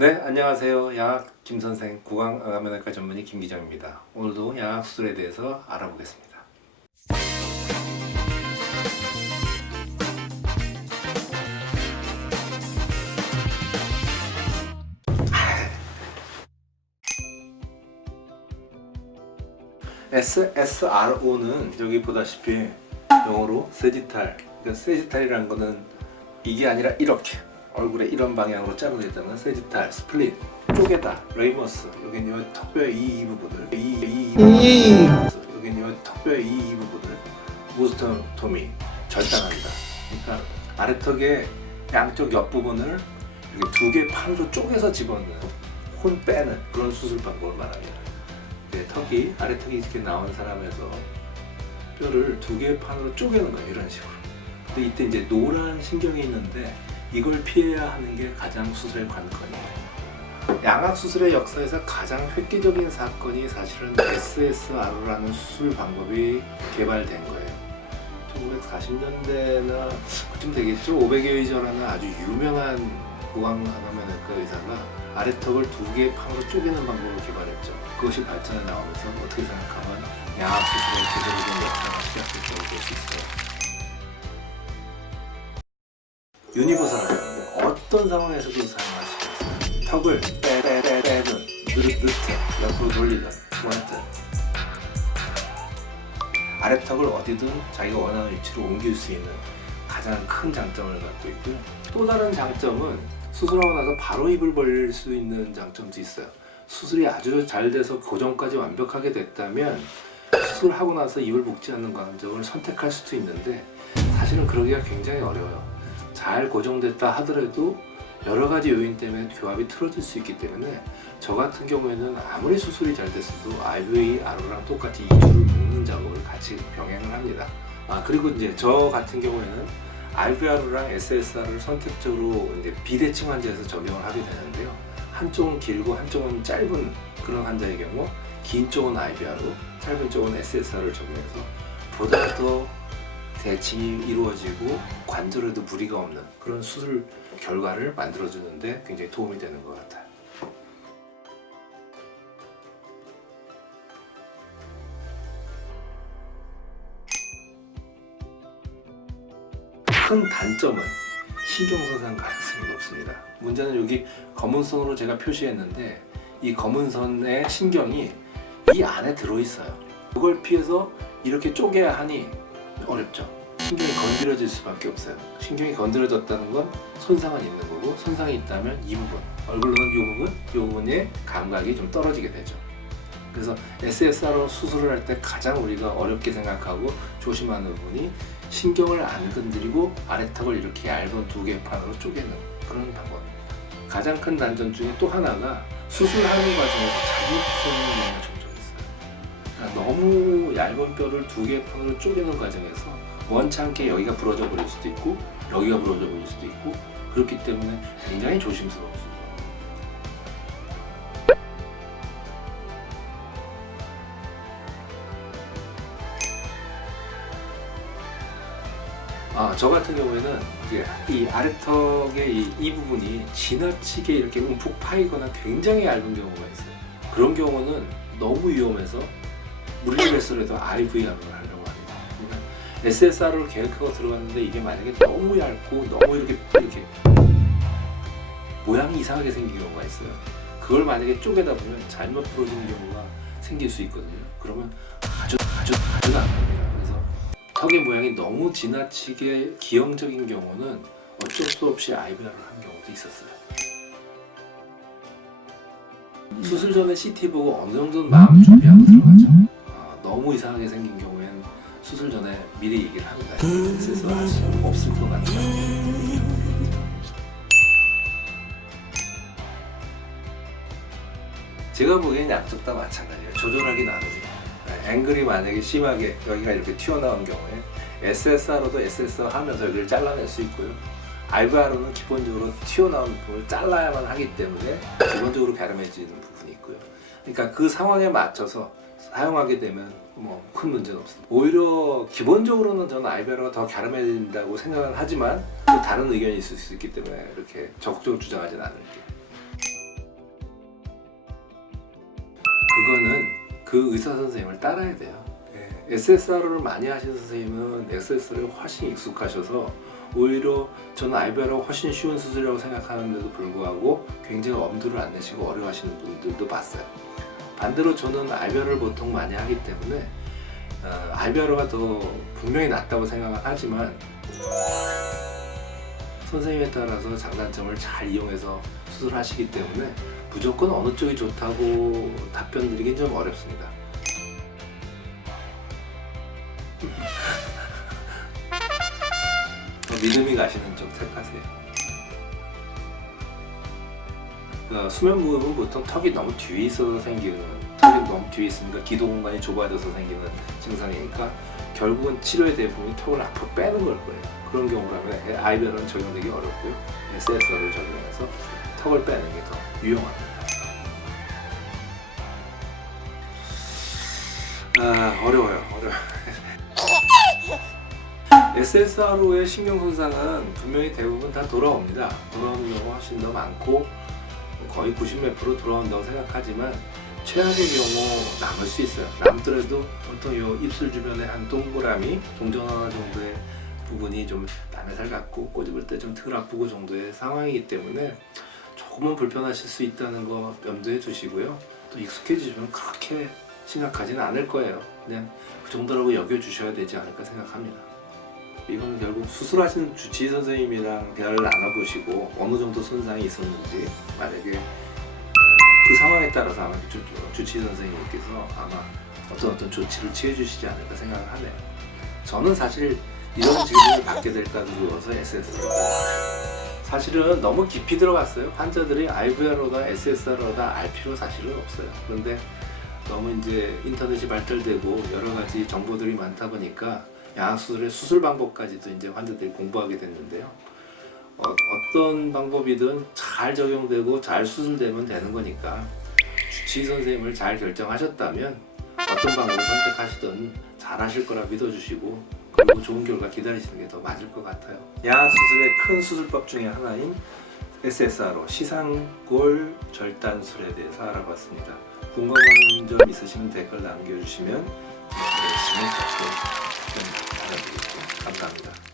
네, 안녕하세요. 양악 김선생 구강암면외과 전문의 김기정입니다. 오늘도 양악 수술에 대해서 알아보겠습니다. SSRO는 여기 보다시피 영어로 세지탈, 그러니까 세지탈이라는 거는 이게 아니라 이렇게 얼굴에 이런 방향으로 자르게 되는 세지탈, 스플릿, 쪼개다, 레이머스, 여기는 턱뼈의 이 부분을 여기는 턱뼈의 이 부분을 모스토토미, 절단한다. 그러니까 아래턱의 양쪽 옆부분을 이렇게 두 개 판으로 쪼개서 집어넣는, 혼 빼는 그런 수술 방법을 말합니다. 턱이, 아래턱이 이렇게 나온 사람에서 뼈를 두 개의 판으로 쪼개는 거예요. 이런 식으로. 근데 이때 이제 노란 신경이 있는데 이걸 피해야 하는 게 가장 수술의 관건이에요. 양악 수술의 역사에서 가장 획기적인 사건이 사실은 SSRO라는 수술 방법이 개발된 거예요. 1940년대나 그쯤 되겠죠. 오베게이저라는 아주 유명한 구강암면외과 의사가 아래턱을 두 개의 판으로 쪼개는 방법을 개발했죠. 그것이 발전해 나오면서 어떻게 생각하면 양악 수술의 제대로 된 역사가 시작됐다고 볼 수 있어요. 유니버설은 어떤 상황에서도 사용할 수 있어요. 턱을 빼든 느트, 옆으로 돌리든 뭐든 아래턱을 어디든 자기가 원하는 위치로 옮길 수 있는 가장 큰 장점을 갖고 있고요. 또 다른 장점은 수술하고 나서 바로 입을 벌릴 수 있는 장점도 있어요. 수술이 아주 잘 돼서 고정까지 완벽하게 됐다면 수술하고 나서 입을 묶지 않는 관점을 선택할 수도 있는데 사실은 그러기가 굉장히 어려워요. 잘 고정됐다 하더라도 여러 가지 요인 때문에 교합이 틀어질 수 있기 때문에 저 같은 경우에는 아무리 수술이 잘 됐어도 IVRO랑 똑같이 2주를 묶는 작업을 같이 병행을 합니다. 그리고 이제 저 같은 경우에는 IVRO랑 SSR을 선택적으로 이제 비대칭 환자에서 적용을 하게 되는데요. 한쪽은 길고 한쪽은 짧은 그런 환자의 경우 긴 쪽은 IVRO, 짧은 쪽은 SSR을 적용해서 보다 더 대칭이 이루어지고 관절에도 무리가 없는 그런 수술 결과를 만들어주는데 굉장히 도움이 되는 것 같아요. 큰 단점은 신경손상 가능성이 높습니다. 문제는 여기 검은 선으로 제가 표시했는데 이 검은 선의 신경이 이 안에 들어있어요. 그걸 피해서 이렇게 쪼개야 하니 어렵죠. 신경이 건드려질 수밖에 없어요. 신경이 건드려졌다는 건 손상은 있는 거고, 손상이 있다면 이 부분, 얼굴로는 이 부분의 감각이 좀 떨어지게 되죠. 그래서 SSRO 수술을 할 때 가장 우리가 어렵게 생각하고 조심하는 부분이 신경을 안 건드리고 아래턱을 이렇게 얇은 두 개의 판으로 쪼개는 그런 방법입니다. 가장 큰 단점 중에 또 하나가 수술하는 과정에서 잘못 부서지는 경우가 종종 있어요. 그러니까 너무 얇은 뼈를 두 개의 판으로 쪼개는 과정에서 원치 않게 여기가 부러져 버릴 수도 있고 여기가 부러져 버릴 수도 있고 그렇기 때문에 굉장히 조심스러웠습니다. 저 같은 경우에는 이 아래턱의 이 부분이 지나치게 이렇게 움푹 파이거나 굉장히 얇은 경우가 있어요. 그런 경우는 너무 위험해서 무리를 했더라도 IVR을 하려고 합니다. 그러니까 SSR을 계획하고 들어갔는데 이게 만약에 너무 얇고 너무 이렇게 모양이 이상하게 생긴 경우가 있어요. 그걸 만약에 쪼개다 보면 잘못 부러지는 경우가 생길 수 있거든요. 그러면 아주 나쁩니다. 그래서 턱의 모양이 너무 지나치게 기형적인 경우는 어쩔 수 없이 IVR을 한 경우도 있었어요. 수술 전에 CT 보고 어느 정도는 마음 준비하고 들어가죠. 너무 이상하게 생긴 경우에는 수술 전에 미리 얘기를 합니다. SSR 할 수 없을 것 같다. 제가 보기엔 양쪽 다 마찬가지예요. 조절하기 나누지. 앵글이 만약에 심하게 여기가 이렇게 튀어나온 경우에 SSR로도 SSR 하면서 여기를 잘라낼 수 있고요. IVR로는 기본적으로 튀어나온 부분을 잘라야만 하기 때문에 기본적으로 갸름해지는 부분이 있고요. 그러니까 그 상황에 맞춰서 사용하게 되면 뭐 큰 문제는 없습니다. 오히려 기본적으로는 저는 IVR가 더 갸름해진다고 생각은 하지만 또 다른 의견이 있을 수 있기 때문에 이렇게 적극적으로 주장하지는 않을게요. 그거는 그 의사 선생님을 따라야 돼요. SSR을 많이 하신 선생님은 SSR에 훨씬 익숙하셔서 오히려 저는 IVR가 훨씬 쉬운 수술이라고 생각하는데도 불구하고 굉장히 엄두를 안 내시고 어려워하시는 분들도 봤어요. 반대로 저는 IVR을 보통 많이 하기 때문에 IVR가 더 분명히 낫다고 생각은 하지만 선생님에 따라서 장단점을 잘 이용해서 수술하시기 때문에 무조건 어느 쪽이 좋다고 답변 드리긴 좀 어렵습니다. 믿음이 가시는 쪽 택하세요. 수면 무호흡은 보통 턱이 너무 뒤에 있어서 생기는, 턱이 너무 뒤에 있으니까 기도 공간이 좁아져서 생기는 증상이니까 결국은 치료의 대부분이 턱을 앞으로 빼는 걸 거예요. 그런 경우라면 IVR은 적용되기 어렵고요. SSR을 적용해서 턱을 빼는 게 더 유용합니다. 어려워요. SSR로의 신경 손상은 분명히 대부분 다 돌아옵니다. 돌아오는 경우가 훨씬 더 많고 거의 90몇 % 돌아온다고 생각하지만 최악의 경우 남을 수 있어요. 남더라도 보통 요 입술 주변에 한 동그라미 동전 하나 정도의 부분이 좀 남의 살 같고 꼬집을 때 좀 덜 아프고 정도의 상황이기 때문에 조금은 불편하실 수 있다는 거 염두에 두시고요. 또 익숙해지시면 그렇게 심각하지는 않을 거예요. 그냥 그 정도라고 여겨주셔야 되지 않을까 생각합니다. 이건 결국 수술하신 주치의 선생님이랑 대화를 나눠보시고 어느 정도 손상이 있었는지, 만약에 그 상황에 따라서 아마 주치의 선생님께서 아마 어떤 조치를 취해주시지 않을까 생각을 하네요. 저는 사실 이런 질문을 받게 될까 두려워서 SSR로 사실은 너무 깊이 들어갔어요. 환자들이 IVR로다 SSR로다 알 필요 사실은 없어요. 그런데 너무 이제 인터넷이 발달되고 여러 가지 정보들이 많다 보니까 양악수술의 수술 방법까지도 이제 환자들이 공부하게 됐는데요. 어떤 방법이든 잘 적용되고 잘 수술되면 되는 거니까 주치의 선생님을 잘 결정하셨다면 어떤 방법을 선택하시든 잘 하실 거라 믿어주시고 그리고 좋은 결과 기다리시는 게 더 맞을 것 같아요. 양악수술의 큰 수술법 중에 하나인 SSR로 시상골 절단술에 대해서 알아봤습니다. 궁금한 점 있으시면 댓글 남겨주시면 열심히 답변 드리겠습니다. 감사합니다.